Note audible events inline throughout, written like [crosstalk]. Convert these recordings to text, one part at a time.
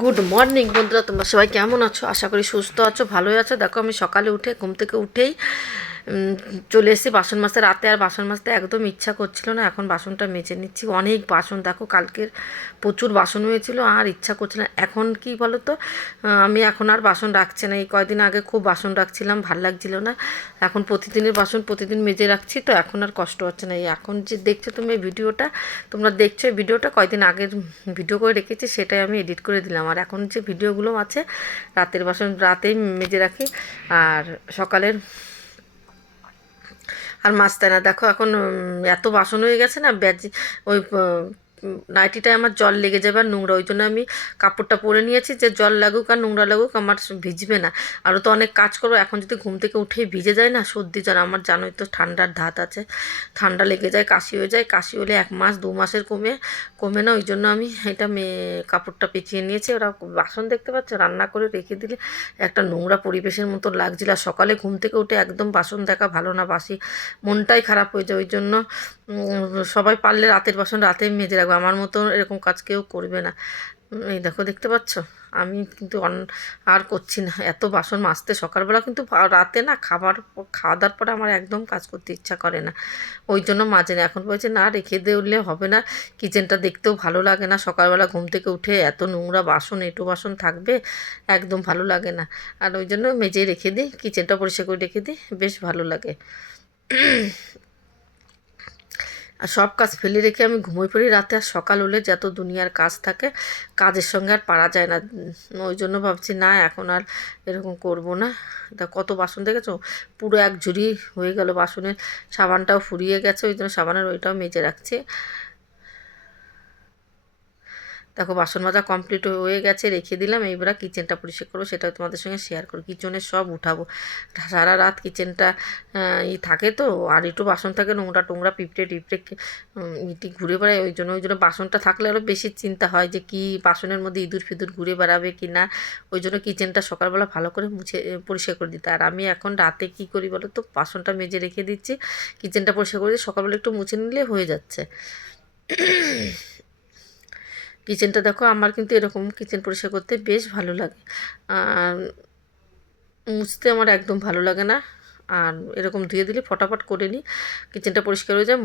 Good morning বন্ধুরা, তোমরা সবাই কেমন আছো? আশা করি সুস্থ আছো, ভালোই আছো। দেখো, আমি সকালে উঠে ঘুম থেকে উঠেই চলে এসেছি বাসন মাজতে। রাতে আর বাসন মাজতে একদম ইচ্ছা করছিল না, এখন বাসনটা মেজে নিচ্ছি। অনেক বাসন, দেখো কালকের প্রচুর বাসন হয়েছিল, আর ইচ্ছা করছিল না। এখন কি বলো তো আমি এখন আর বাসন রাখছি না। এই কয়দিন আগে খুব বাসন রাখছিলাম, ভালো লাগছিল না। এখন প্রতিদিনের বাসন প্রতিদিন মেজে রাখছি, তো এখন আর কষ্ট হচ্ছে না। এই এখন যে দেখছ তুমি ভিডিওটা, তোমরা দেখছ ভিডিওটা, কয়দিন আগের ভিডিও করে রেখেছি, সেটাই আমি এডিট করে দিলাম। আর এখন যে ভিডিওগুলো আছে, রাতের বাসন রাতেই মেজে রাখি, আর সকালের আর মাছতায় না। দেখো এখন এত বাসন হয়ে গেছে না ব্যাজ ওই নাইটিটায় আমার জল লেগে যাবে আর নোংরা, ওই জন্য আমি কাপড়টা পরে নিয়েছি, যে জল লাগুক আর নোংরা লাগুক আমার ভিজবে না। আরও তো অনেক কাজ করব, এখন যদি ঘুম থেকে উঠেই ভিজে যায় না, সর্দি জ্বর, আমার জানোই তো ঠান্ডার ধাত আছে। ঠান্ডা লেগে যায়, কাশি হয়ে যায়, কাশি হলে এক মাস, দু মাসের কমে কমে না, ওই জন্য আমি এটা মেয়ে কাপড়টা পেঁচিয়ে নিয়েছি। ওরা বাসন দেখতে পাচ্ছে, রান্না করে রেখে দিলে একটা নোংরা পরিবেশের মতো লাগছিল। আর সকালে ঘুম থেকে উঠে একদম বাসন দেখা ভালো না, বাসি মনটাই খারাপ হয়ে যায়, ওই জন্য সবাই পারলে রাতের বাসন রাতে মেজে রাখবে। আমার মতো এরকম কাজ কেউ করবে না। এই দেখো, দেখতে পাচ্ছ? আমি কিন্তু অন- আর করছি না। এত বাসন মাজতে সকালবেলা কিন্তু রাতে না খাবার খাওয়া দাওয়ার পরে আমার একদম কাজ করতে ইচ্ছা করে না। ওই জন্য মাঝে না, এখন বলছে, না, রেখে দিলে হবে না। কিচেনটা দেখতেও ভালো লাগে না। সকালবেলা ঘুম থেকে উঠে এত নোংরা বাসন, এঁটো বাসন থাকবে, একদম ভালো লাগে না। আর ওই জন্য মেজে রেখে দিই, কিচেনটা পরিষ্কার করে রেখে দিই, বেশ ভালো লাগে। আর সব কাজ ফেলে রেখে আমি ঘুমোই পড়ি রাতে, আর সকাল হলে যত দুনিয়ার কাজ থাকে, কাজের সঙ্গে আর পারা যায় না। ওই জন্য ভাবছি, না, এখন আর এরকম করব না। তা কত বাসন দেখেছ? পুরো এক ঝুড়ি হয়ে গেল বাসনের, সাবানটাও ফুরিয়ে গেছে, ওই জন্য সাবানের ওইটাও মেজে রাখছি। দেখো, বাসন মাজা কমপ্লিট হয়ে গেছে, রেখে দিলাম। এইবার কিচেনটা পরিষ্কার করব সেটা তোমাদের সঙ্গে শেয়ার করব। কিচেনে সব উঠাবো। সারা রাত কিচেনটা ই থাকে তো, আর একটু বাসন থাকে, নোংরা টোংরা, পিঁপড়ে টিপড়ে ইটি ঘুরে বেড়ায়। ওই জন্য ওই জন্য বাসনটা থাকলে আরও বেশি চিন্তা হয় যে কি বাসনের মধ্যে ইঁদুর ফিঁদুর ঘুরে বেড়াবে কি না। ওই জন্য কিচেনটা সকালবেলা ভালো করে মুছে পরিষ্কার করে দিতে। আর আমি এখন রাতে কি করি বলো তো, বাসনটা মেজে রেখে দিচ্ছি। কিচেনটা পরিষ্কার করে দিয়ে সকালবেলা একটু মুছে নিলে হয়ে যাচ্ছে। কিচেনটা দেখো, আমার কিন্তু এরকম কিচেন পরিষ্কার করতে বেশ ভালো লাগে। আর মুছতে আমার একদম ভালো লাগে না। আর এরকম ধুয়ে দিলে ফটাফট করে নিই। কিচেনটা পরিষ্কার হয়ে যায়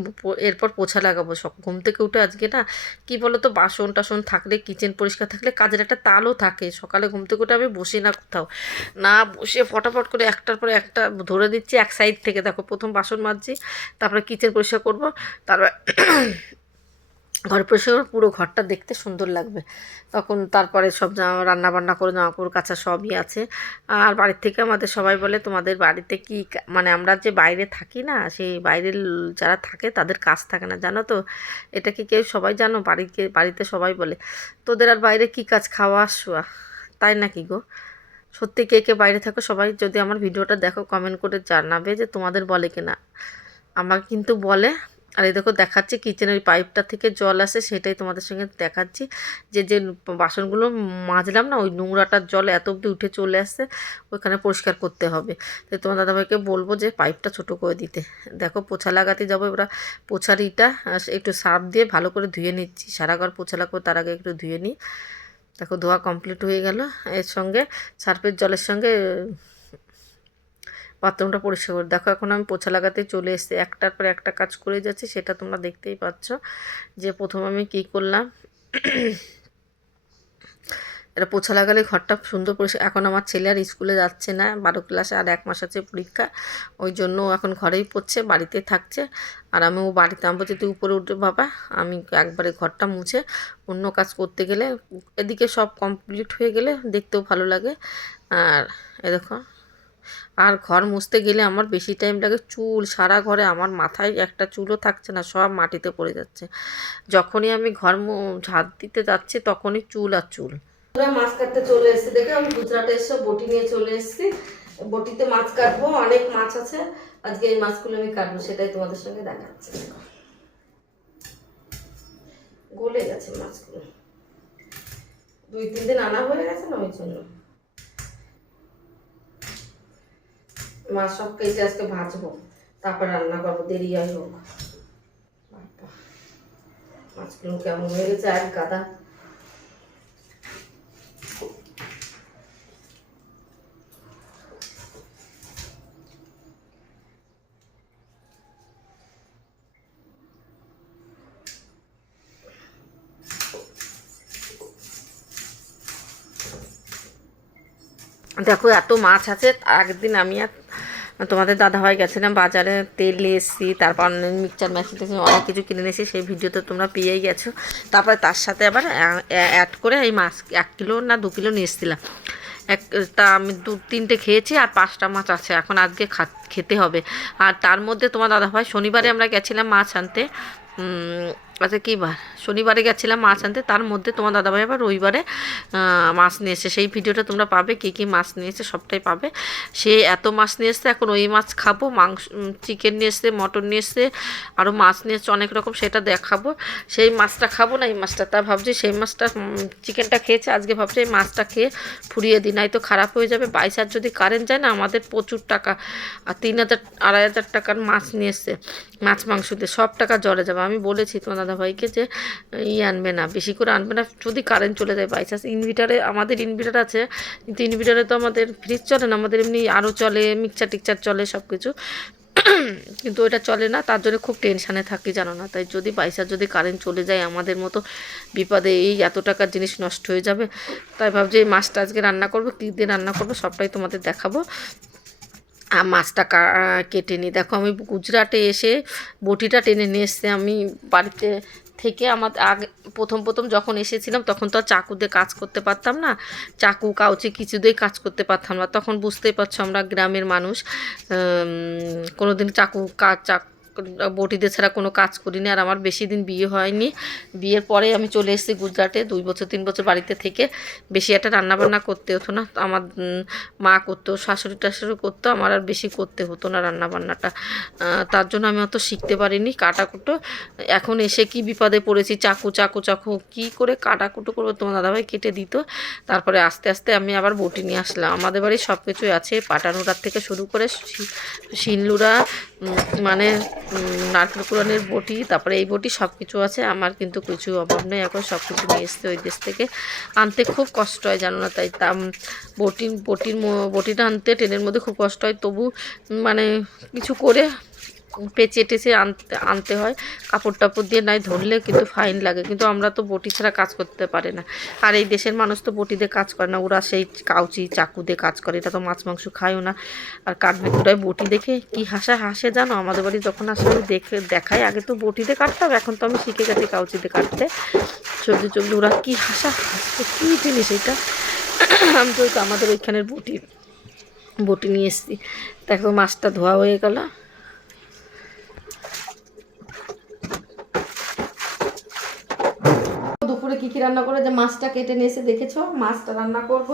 এরপর পোছা লাগাবো সব। ঘুম থেকে উঠে আজকে না, কি বলো তো বাসন টাসন থাকলে, কিচেন পরিষ্কার থাকলে কাজের একটা তালও থাকে। সকালে ঘুম থেকে উঠে আমি বসি না কোথাও। না বসে ফটাফট করে একটার পরে একটা ধরে দিচ্ছি এক সাইড থেকে। দেখো, প্রথম বাসন মাজছি, তারপরে কিচেন পরিষ্কার করব, তারপর ঘর পরিষ্কার করে পুরো ঘরটা দেখতে সুন্দর লাগবে। তখন তারপরে সব জামা রান্না বান্না করে, জামা কাপড় কাচা সবই আছে। আর বাড়ির থেকে আমাদের সবাই বলে, তোমাদের বাড়িতে কি মানে আমরা যে বাইরে থাকি না, সেই বাইরের যারা থাকে, তাদের কাজ থাকে না, জানো তো? এটা কি কেউ সবাই জানো? বাড়িকে বাড়িতে সবাই বলে, তোদের আর বাইরে কি কাজ? খাওয়া শোয়া তাই নাকি গো? সত্যি কে কে বাইরে থাকো, সবাই যদি আমার ভিডিওটা দেখো কমেন্ট করে জানাবে যে তোমাদের বলে কিনা। আমাকে কিন্তু বলে আর এই দেখো দেখাচ্ছি কিচেনের পাইপটা থেকে জল আসে, সেটাই তোমাদের সঙ্গে দেখাচ্ছি। যে যে বাসনগুলো মাজলাম না, ওই নোংরাটার জল এত অবধি উঠে চলে আসছে ওইখানে পরিষ্কার করতে হবে। তো তোমার দাদাভাইকে বলব যে পাইপটা ছোট করে দিতে। দেখো পোছা লাগাতে যাব এবার পোছার ইটা একটু সার্ফ দিয়ে ভালো করে ধুয়ে নিচ্ছি। সারা ঘর পোছা লাগবো তার আগে একটু ধুয়ে নিই। দেখো ধোয়া কমপ্লিট হয়ে গেল। এর সঙ্গে সার্ফের জলের সঙ্গে বাথরুমটা পরিষ্কার করে। দেখো, এখন আমি পোছা লাগাতে চলে এসেছি। একটার পর একটা কাজ করে যাচ্ছি, সেটা তোমরা দেখতেই পাচ্ছ যে প্রথম আমি কি করলাম। এটা পোছা লাগালে ঘরটা সুন্দর পরিষ্কার। এখন আমার ছেলে আর স্কুলে যাচ্ছে না, বারো ক্লাসে আর এক মাস আছে পরীক্ষা। ওই জন্য এখন ঘরেই পড়ছে, বাড়িতে থাকছে। আর আমি ও বাড়িতে, আমি বলছি, তুই উপরে উঠে বাবা। আমি একবারে ঘরটা মুছে অন্য কাজ করতে গেলে, এদিকে সব কমপ্লিট হয়ে গেলে দেখতেও ভালো লাগে। আর এ দেখো আর ঘর মুছতে গেলে আমার বেশি টাইম লাগে চুল। সারা ঘরে আমার মাথায় একটা চুলও থাকছে না, সব মাটিতে পড়ে যাচ্ছে। যখনই আমি ঘর ঝাড় দিতে যাচ্ছি তখনই চুল আর চুল। মাছ কাটতে চলে এসেছি। দেখে, আমি গুজরাটে এসে বটি নিয়ে চলে এসেছি। বটিতে মাছ কাটবো, অনেক মাছ আছে। আজকে এই মাছগুলো আমি কাটবো, সেটাই তোমাদের সঙ্গে দেখাচ্ছি। দেখো। গলে গেছে মাছগুলো। দুই, তিন দিন আনা হয়ে গেছে না ওই জন্য? মাছ সব কেটে আজকে ভাজবো। তারপর রান্না করব, দেরি হয় হোক। মাছগুলো কেমন হয়ে গেছে এক গাদা? দেখো, এত মাছ আছে একদিন আমি আর তোমাদের দাদাভাই গেছিলাম বাজারে, তেল নিয়ে এসেছি তারপর মিক্সচার মেশিন টেশিন অনেক কিছু কিনে নিয়েছি, সেই ভিডিওতে তোমরা পেয়েই গেছো। তারপরে তার সাথে আবার অ্যাড করে এই মাছ, এক কিলো না দু কিলো নিয়ে এসেছিলাম এক, তা আমি দু, তিনটে খেয়েছি আর পাঁচটা মাছ আছে, এখন আজকে খা, খেতে হবে। আর তার মধ্যে তোমার দাদাভাই শনিবারে আমরা গেছিলাম মাছ আনতে আচ্ছা কী বার শনিবারে গেছিলাম মাছ আনতে, তার মধ্যে তোমার দাদাভাই আবার রবিবারে মাছ নিয়ে এসে সেই ভিডিওটা তোমরা পাবে, কী কী মাছ নিয়ে এসে সবটাই পাবে। সে এত মাছ নিয়ে এসছে, এখন ওই মাছ খাব, মাংস চিকেন নিয়ে এসছে, মটন নিয়ে এসছে আরও মাছ নিয়ে এসছে, অনেক রকম, সেটা দেখাবো। সেই মাছটা খাব না, এই মাছটা, তা ভাবছি সেই মাছটা চিকেনটা খেয়েছে, আজকে ভাবছি এই মাছটা খেয়ে ফুরিয়ে দিই নাই তো খারাপ হয়ে যাবে। বাইশ আর যদি কারেন্ট যায় না, আমাদের প্রচুর টাকা, আর তিন হাজার, আড়াই হাজার টাকার মাছ নিয়ে এসছে, মাছ, মাংস দিয়ে, সব টাকা জলে যাবে। আমি বলেছি তোমার দাদাভাইকে যে, ই আনবে না, বেশি করে আনবে না, যদি কারেন্ট চলে যায় বাই চান্স ইনভিটারে আমাদের ইনভিটার আছে, কিন্তু ইনভিটারে তো আমাদের ফ্রিজ চলে না, আমাদের এমনি আরও চলে মিক্সার টিকচার চলে সব কিছু [clears throat] কিন্তু ওটা চলে না, তার জন্য খুব টেনশানে থাকি, জানো না? তাই যদি বাইসার যদি কারেন্ট চলে যায়, আমাদের মতো বিপদে এই এত টাকার জিনিস নষ্ট হয়ে যাবে। তাই ভাবছি এই মাছটা আজকে রান্না করব, কী দিয়ে রান্না করব, সবটাই তোমাদের দেখাবো। মাছটা কেটে নিই। দেখো, আমি গুজরাটে এসে বটিটা টেনে নিয়ে এসছে। আমি বাড়িতে থেকে আমার আগে, প্রথম প্রথম যখন এসেছিলাম, তখন তো আর চাকু দিয়ে কাজ করতে পারতাম না। চাকু, কাউচে কিছু দিয়ে কাজ করতে পারতাম না। তখন বুঝতেই পারছ আমরা গ্রামের মানুষ। কোনো দিন চাকু কাজ চাক বটিতে ছাড়া কোনো কাজ করিনি আর আমার বেশি দিন বিয়ে হয়নি। বিয়ের পরে আমি চলে এসেছি গুজরাটে, দুই বছর, তিন বছর বাড়িতে থেকে। বেশি একটা রান্নাবান্না করতে হতো না। আমার মা করতো, শাশুড়ি টাশুড়ি করতো, আমার আর বেশি করতে হতো না রান্নাবান্নাটা। তার জন্য আমি অত শিখতে পারিনি। কাটাকুটো, এখন এসে কি বিপদে পড়েছি, চাকু চাকু চাকু, কি করে কাটাকুটো করব তোমার দাদাভাই কেটে দিত। তারপরে আস্তে আস্তে আমি আবার বটি নিয়ে আসলাম। আমাদের বাড়ি সব কিছুই আছে পাটানুরার থেকে শুরু করে শিলনুরা মানে নারকেল কুড়ানির বটি, তারপরে এই বটি সব কিছু আছে। আমার কিন্তু কিছু অভাব নেই, এখন সব কিছু নিয়ে এসছে ওই দেশ থেকে। আনতে খুব কষ্ট হয়, জানো না তাই। তা বটি, বটির বটিটা আনতে ট্রেনের মধ্যে খুব কষ্ট হয়। তবু মানে কিছু করে পেঁচে টেচে আনতে আনতে হয়। কাপড় টাপড় দিয়ে নাই ধরলে কিন্তু ফাইন লাগে। কিন্তু আমরা তো বটি ছাড়া কাজ করতে পারে না। আর এই দেশের মানুষ তো বটি দিয়ে কাজ করে না। ওরা সেই কাউচি, চাকু দিয়ে কাজ করে। এটা তো মাছ মাংস খায়ও না। আর কাটবে কুড়ায় বটি দেখে? কি হাসা হাসে জানো? আমাদের বাড়ি যখন আসলে দেখে, দেখাই, আগে তো বটিতে কাটতাম এখন তো আমি শিখে গেছি কাউচিতে কাটতে। সবজি চবজি ওরা কী হাসা হাসছে কী জিনিস এটা? আমি তো আমাদের ওইখানের বটি বটি নিয়ে এসেছি। দেখো মাছটা ধোয়া হয়ে গেল। দুপুরে কি কি রান্না করে? যে মাছটা কেটে নিয়ে এসে দেখেছ? মাছটা রান্না করব।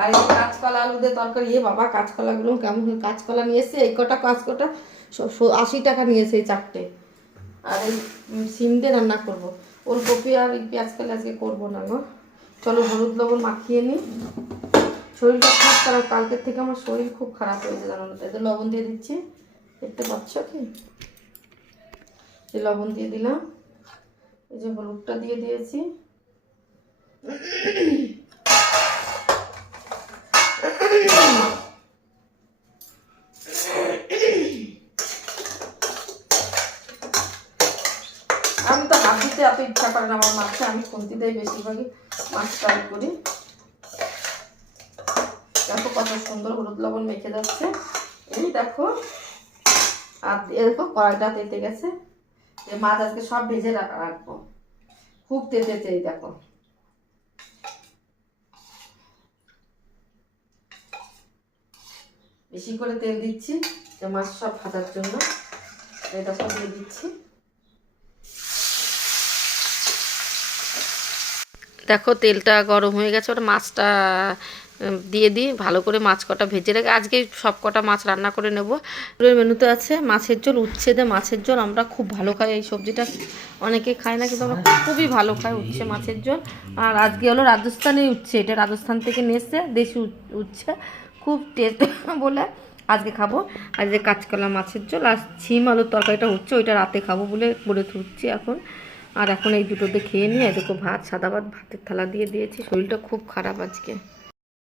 আর এই কাঁচকলা আলু দিয়ে তরকারি, এ বাবা, কাঁচকলাগুলো কেমন কাঁচকলা নিয়ে এসে এই কটা কাঁচকটা আশি টাকা নিয়েছে এই চারটে। আর এই সিম দিয়ে রান্না করব। ওলকপি আর পেঁয়াজ কালে আজকে করব না গো। চলো হলুদ লবণ মাখিয়ে নিই শরীরটা খুব খারাপ। কালকের থেকে আমার শরীর খুব খারাপ হয়েছে জানো না তাই লবণ দিয়ে দিচ্ছি। দেখতে পাচ্ছ কি? লবণ দিয়ে দিলাম। এই যে হলুদটা দিয়ে দিয়েছি। আমি তো হাত দিতে এত ইচ্ছা করে না, আমার মাছে আমি খুন্তি দিয়ে বেশিরভাগই, মাছ ফ্রাই করি। দেখো কত সুন্দর হলুদ লবণ মেখে যাচ্ছে। এই দেখো, আর দেখো কড়াইটা তেতে গেছে। এই মাছ আজকে সব ভেজে রাখা, রাখব। খুব তেতেছে এই দেখো। বেশি করে তেল দিচ্ছি, যে মাছ সব ভাজার জন্য। এটা সব দিয়ে দিচ্ছি। দেখো, তেলটা গরম হয়ে গেছে ওটা মাছটা দিয়ে দিই, ভালো করে মাছ কটা ভেজে রেখে, আজকে সব কটা মাছ রান্না করে নেব। মেনুতে আছে মাছের ঝোল উচ্ছে দিয়ে মাছের ঝোল। আমরা খুব ভালো খাই এই সবজিটা। অনেকে খায় না, কিন্তু আমরা খুবই ভালো খাই উচ্ছে, মাছের ঝোল। আর আজকে হলো রাজস্থানে উচ্ছে, এটা রাজস্থান থেকে নিয়ে এসছে দেশি উচ্ছে। খুব টেস্ট [laughs] বলে আজকে খাব। আজকে কাঁচকলা মাছের ঝোল আর ছিম আলুর তরকারিটা হচ্ছে, ওইটা রাতে খাব বলে করে তুলছি এখন। আর এখন এই দুটোতে খেয়ে নিয়ে দেখো ভাত, সাদা ভাত, ভাতের থালা দিয়ে দিয়েছি। শরীরটা খুব খারাপ আজকে।